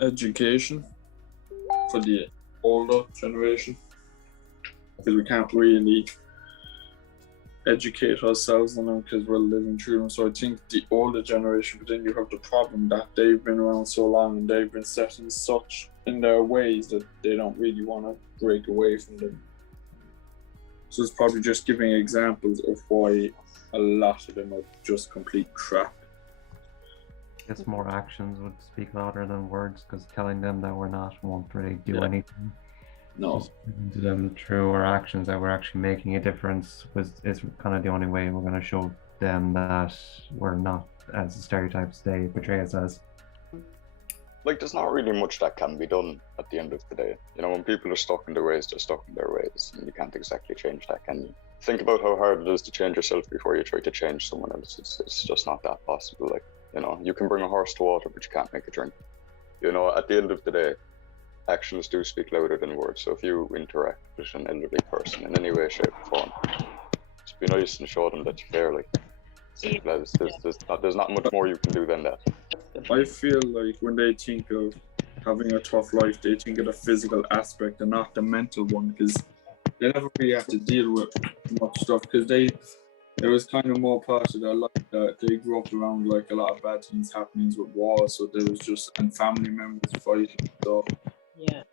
Education for the older generation, because we can't really educate ourselves on them because we're living through them. So I think the older generation, but then you have the problem that they've been around so long and they've been set in such in their ways that they don't really want to break away from them. So it's probably just giving examples of why a lot of them are just complete crap. I guess more actions would speak louder than words, because telling them that we're not won't really do anything. No. Just proving to them through our actions that we're actually making a difference is kind of the only way we're going to show them that we're not as the stereotypes they portray us as. Like, there's not really much that can be done at the end of the day. You know, when people are stuck in their ways, they're stuck in their ways, and you can't exactly change that, can you? Think about how hard it is to change yourself before you try to change someone else. It's just not that possible. Like, you know, you can bring a horse to water, but you can't make it drink. You know, at the end of the day, actions do speak louder than words. So if you interact with an elderly person in any way, shape, or form, just be nice and show them that you care. Like, simple as there's not much more you can do than that. I feel like when they think of having a tough life, they think of the physical aspect and not the mental one, because they never really have to deal with much stuff, because there was kind of more part of their life that they grew up around like a lot of bad things happening with war, so there was just, and family members fighting, so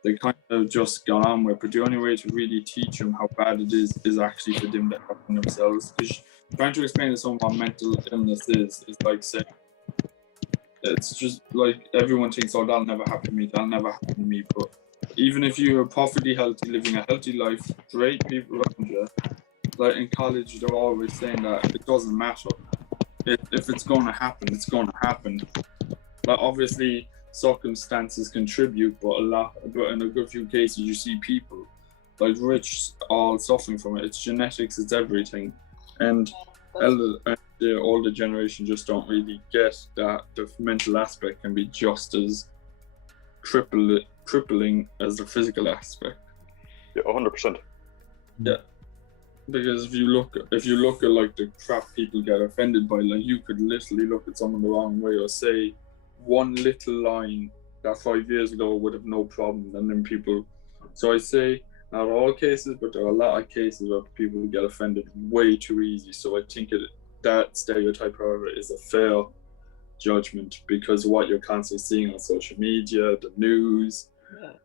they kind of just got on with it. But the only way to really teach them how bad it is actually for them to happen themselves, because trying to explain to someone what mental illness is like saying, it's just like everyone thinks, oh, that'll never happen to me, but even if you're perfectly healthy, living a healthy life, great people around you, like in college, they're always saying that it doesn't matter. If it's going to happen, it's going to happen. Like, obviously, circumstances contribute, but in a good few cases, you see people, like rich, all suffering from it. It's genetics, it's everything. And the older generation just don't really get that the mental aspect can be just as crippling as the physical aspect. Yeah, 100%. Yeah. Because if you look at like the crap people get offended by, like you could literally look at someone the wrong way or say one little line that 5 years ago would have no problem, and then people. So I say not all cases, but there are a lot of cases where people get offended way too easy. So I think that stereotype, however, is a fair judgment, because what you're constantly seeing on social media, the news,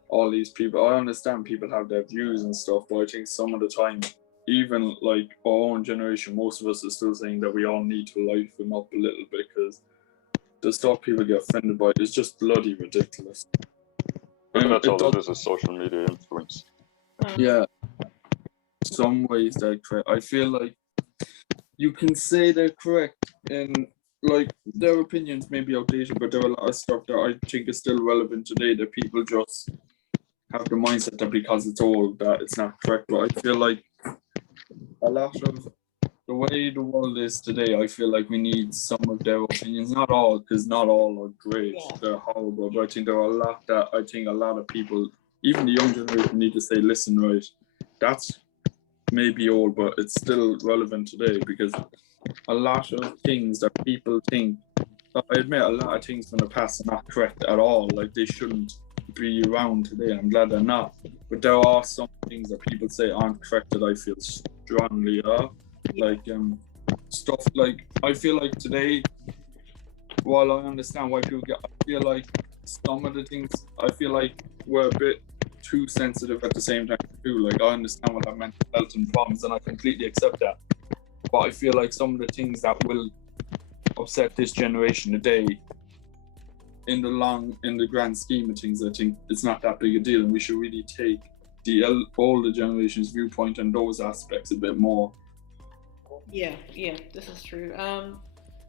all these people. I understand people have their views and stuff, but I think some of the time, even like our own generation, most of us are still saying that we all need to lighten up a little bit, because the stuff people get offended by is just bloody ridiculous. And that's all it is social media influence. Yeah. Some ways they're correct. I feel like you can say they're correct, and like their opinions may be outdated, but there are a lot of stuff that I think is still relevant today that people just have the mindset that because it's old that it's not correct. But I feel like a lot of the way the world is today, I feel like we need some of their opinions. Not all, because not all are great. They're horrible, but I think there are a lot that I think a lot of people, even the young generation, need to say, listen, right, that's maybe old, but it's still relevant today, because a lot of things that people think, I admit a lot of things from the past are not correct at all. Like, they shouldn't be around today. I'm glad they're not. But there are some things that people say aren't correct that I feel strongly are. Like stuff like, I feel like today, while I understand why people I feel like some of the things, I feel like we're a bit too sensitive at the same time too. Like, I understand what have mental health and problems, and I completely accept that. But I feel like some of the things that will upset this generation today, in the grand scheme of things, I think it's not that big a deal, and we should really take the older generation's viewpoint on those aspects a bit more. Yeah, this is true.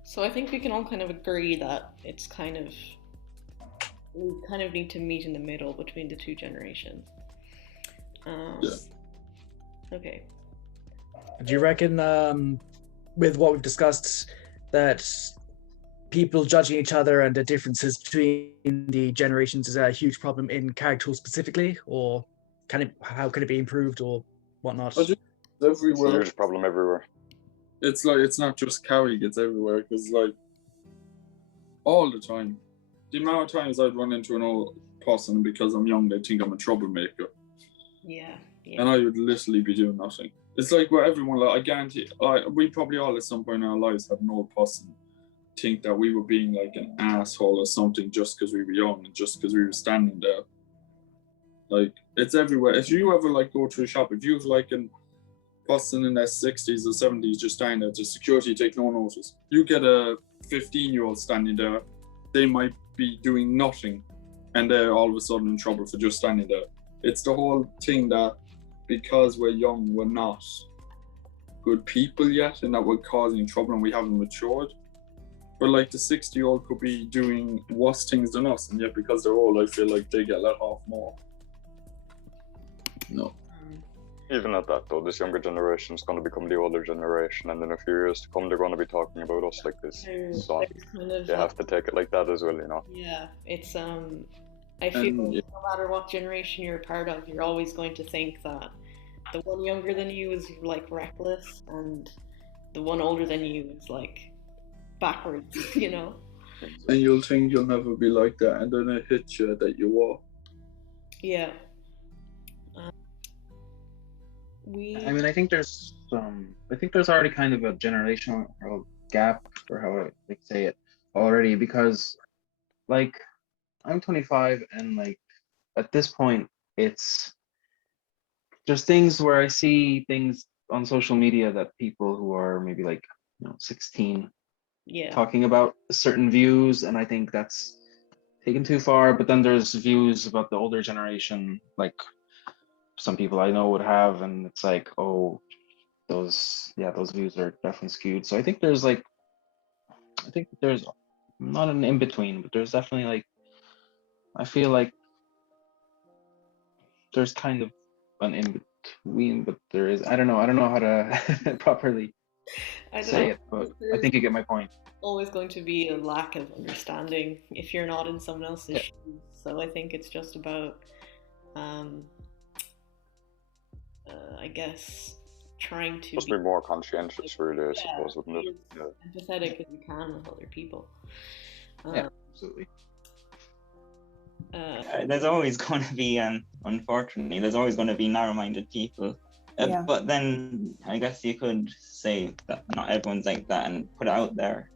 So I think we can all kind of agree that it's we kind of need to meet in the middle between the two generations. Okay. Do you reckon, with what we've discussed, that people judging each other and the differences between the generations is a huge problem in character specifically, or how can it be improved or whatnot? Everywhere. It's a huge problem everywhere. It's like, it's not just Carrick, it's everywhere, because like all the time the amount of times I'd run into an old person because I'm young, they think I'm a troublemaker, Yeah. and I would literally be doing nothing. It's like where everyone, like, I guarantee, we probably all at some point in our lives had an old person think that we were being like an asshole or something just because we were young and just because we were standing there. Like, it's everywhere. If you ever like go to a shop, if you have like a person in their 60s or 70s just standing there, the security take no notice. You get a 15-year-old standing there, they might be doing nothing, and they're all of a sudden in trouble for just standing there. It's the whole thing that because we're young, we're not good people yet, and that we're causing trouble and we haven't matured. But like the 60-year-old could be doing worse things than us, and yet because they're old, I feel like they get let off more. No. Even at that though, this younger generation is going to become the older generation, and in a few years to come, they're going to be talking about us like this. So Kind of, you have to take it like that as well, you know. yeah, it's I feel yeah. no matter what generation you're a part of, you're always going to think that the one younger than you is like reckless, and the one older than you is like backwards, you know. And you'll think you'll never be like that, and then it hits you that you are. Yeah. I mean, I think there's already kind of a generational gap, or how I like say it already, because like I'm 25, and like at this point it's just things where I see things on social media that people who are maybe like 16 Yeah. talking about certain views, and I think that's taken too far. But then there's views about the older generation, like some people I know would have, and it's like, oh, those views are definitely skewed. So I think there's not an in between, but there's definitely like, I feel like there's kind of an in between, but I don't know how to properly I don't say know. it, but I There's think you get my point. always going to be a lack of understanding if you're not in someone else's Yeah. shoes. So I think it's just about, I guess, trying to Just be more conscientious, really, I suppose, wouldn't it? be as empathetic as you can with other people. Yeah, absolutely. There's always going to be, unfortunately, there's always going to be narrow-minded people. Yeah. But then I guess you could say that not everyone's like that and put it out there